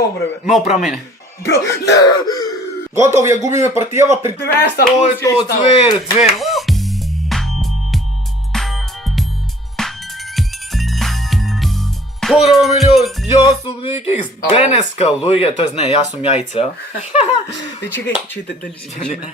Kako bre? Malo promene. Bro, ne! Gotov je, gubime partijava pri... 200 To je plus to, isto. zver. Pozdrav ljudi, ja sam Nikix, Deneska Luje, to jest ne, ja sam Jajica. Čekaj, da li si me?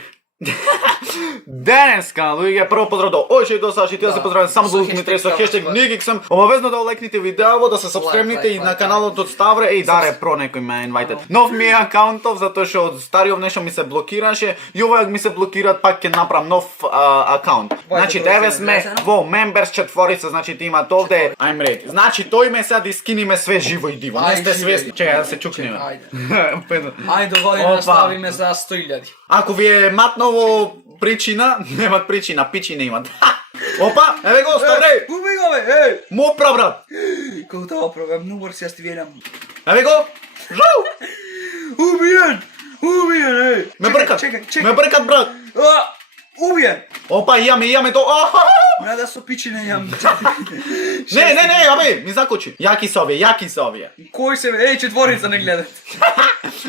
Deneska Luje, prvo pozdrav do Ojče do Saši, ja se pozdravljam samo za Dmitrej sa hashtag Nikixem. Obavezno da lajknite video, da se subscribe-nite i na kanalu od Stavre i Dare pro nekoj me invited. Nov mi je accountov, zato što od starijov nešto mi se blokiraše i uvijek mi se blokirat, pak je naprav nov account. Znači, tebe sme vo members četvorica, znači ti imat ovdje, I'm ready. Znači, to ime sad iskini me sve živo i divo, ne ste svjesni. Čekaj, da se čuknem. Ajde, dovoljno nastavi me za 100.000. Ako vi je matnovo pričina, nemat pričina, pičine imat. Opa, evo go, Stavre! Ubi ga me, ej! Mopra, brat! Kako to opravim, numor si ja stiviram. Evo go! Žau! Ubijen, ej! Me brkat, Čekaj. me brkat, brat! Ubijen! Opa, jame to, Mrada su pičine jam. Ne, abe, mi zakoči. Jaki se ovije. Koji se, ej, četvorica ne gledat.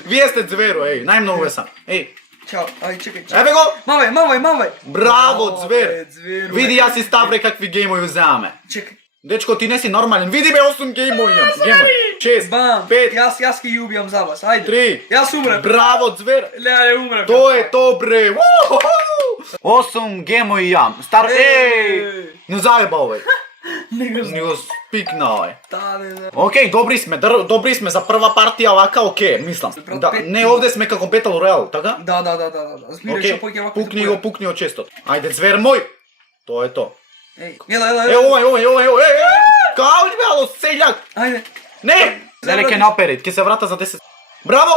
Vi jeste zveru, ej, najmnogo sam. Ej, Ćao, aj čekaj. evo go! Mavaj. Bravo, zver! Zveru. Vidi, ja si Stavre kakvi gameovi uzame. Čekaj. Dečko, ti nesi normalan, vidi me 8 gameovi imam. 6, Bam, 5, ja ski ubijam za vas, ajde. 3. Ja se umrem. Bravo, zver! Ne umrem. To je to, bre! 8 gameovi jam. Star, ej! Ne zajeba ovaj. Nego spiknao je. Okej, dobri sme za prva partija ovaka, okej, mislim. Ne, ovdje sme kako Battle Royale, tako? Da. Zbiraj še pojke ovako. Pukni od često. Ajde, zver moj! To je to. Ej, jela. Evo ovaj, kao li malo, seljak! Ajde. Ne! Velike naperit, ki se vrata za 10... Bravo!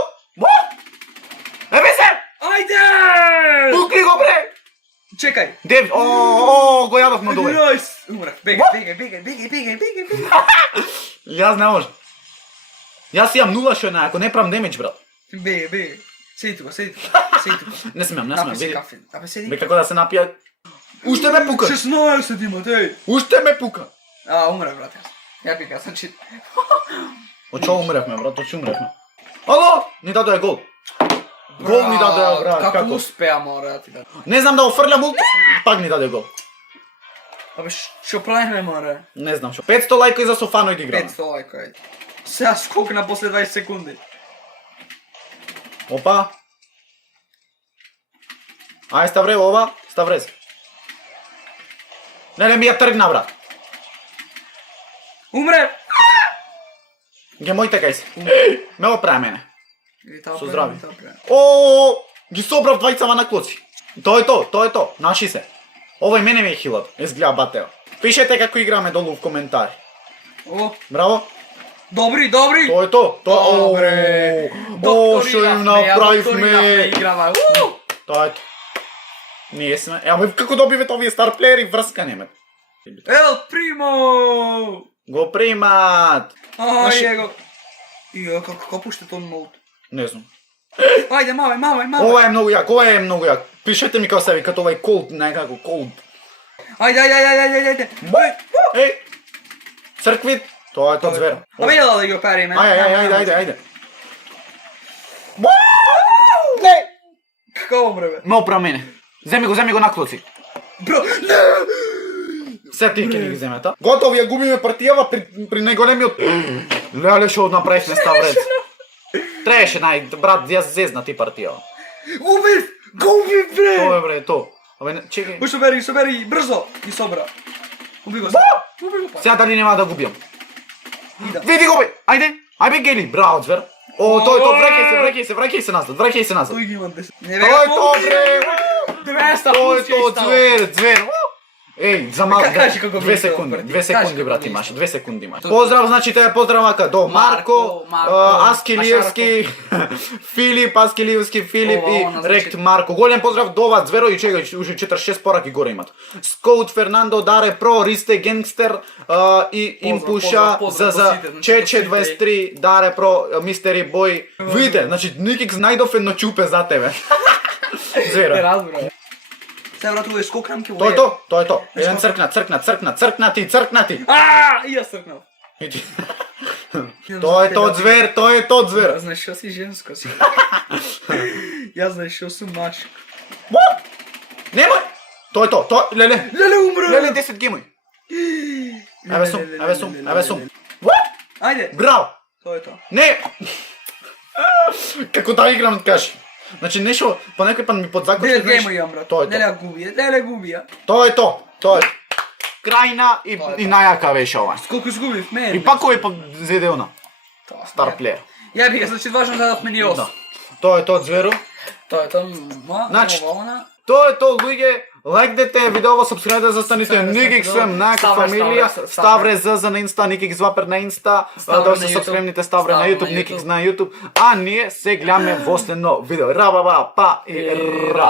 Ebe se! Ajde! Pukni go, bre! Čekaj. Gojavah mu dole. Nice! Umrah, begaj. Jaz ne možem. Jaz imam 0 še onako, ne pravim damage, brat. Begaj. Sedi tu. Ne smem, Napij se vidi. kafe. Napij sedi. Be kako da se napija. Ušte me puka! 16 ima, tej. Ušte me puka! Umrah, brate. Ja bi ga, znači... Očo umrehme, brat, Alo! Ni dado je gol. Gol ni dado je, brat, Kako kako? uspijamo, brate. Ne znam da ofrljam ult, pak ni dado je gol. Abe, što pravime, more? Ne znam što. 500 lajko za Sofanoid igrama. 500 lajko, ajde. Sada skok na posle 20 sekundi. Opa. Aj, Stavre, Stavrez. Ne, mi ja trgna, brat. Umre! Gemoj tekaj se. Me opraje mene. Su zdravi. Gi sobrav dvajcama na kloci. To je to. Naši se. Ovaj mene mi je healat. Izgleda bateo. Pišete kako igrame dolu u komentari. Bravo. Dobri. To je to. Dobre. Što im napravih me. Igrava. To je to. Nije sme. Evo kako dobivete ovi star playeri vrskanje me. El Primo! Go primat. Jego. I kako pušte to note? Ne znam. Ajde, mavaj. Ovo je mnogo jak. Pišete mi kao sebi kad ovaj cold nekako cold. Ajde. Ej. Crkvit. To je to zver. A vidjela da ga peri, me? Ajde. Ne! Kako umre? Malo promene. Zemi go na kloci. Bro, ne! Sve ti kje zemeta. Gotov je, gubime partijava pri najgolemi od... Lele šo napravih me Stavrec. Treše brat, ja zezna ti partijava. Ubi, bre! To je bre, to. Čekaj. Soberi, brzo! I sobra. Ubi go se. Сега дали няма да го убивам. Види го бе! Айде Гели, браво зver. То е то, връкай се назад. Той ги имам 10. То е то, бре! 200 То е плюс то, зver. Ей, за малко, Кажи kako 2 секунди, брат, имаш, 2 секунди имаш. Поздрав, значи те поздравака до Марко, Аскилиевски, Филип, Филип и Рект Марко. Голем поздрав до вас, зверо и чекай, уже 46 пораки горе имат. Скоут Фернандо, Даре Про, Ристе Генгстер и Импуша за Чече 23, Даре Про, Мистери Бой. Видите, значи Никикс најдов едно чупе за тебе. Зверо. Сега, брат, уве скокнам ке To je to. Jedan crknati. I ja crknam. Той е тот звер, той е тот звер. Ја знаеш што си женско си. Ја знаеш што сум мачка. What? Немој! Тој е то, леле. Леле умре. Леле 10 гемој. Еве сум. What? Ајде. Браво. Тоа е тоа. Не. Како да играм, кажи. Значи нешто по некој пат ми подзакочи. Девет гейма имам, брат. Тоа е Леле то. губија, губија. Тоа е то. Крајна и најака беше ова. Сколку изгубив, мен. И пак овој зеде она. Тоа. Стар плеер. Ја бих, значи важно дадовме ни 8. Да. Тоа е то зверо. Тоа е тоа, Значи, ова, она. Тоа е то, луѓе. Лайкнете видео, сабскрајбете, застаните Никик свем најака фамилија, Ставре ЗЗ на Инста, Никик Звапер на Инста, да се сабскрајбните Ставре на YouTube, Никик на YouTube, а ние се гледаме во следно видео. Ра ба ба па и ра.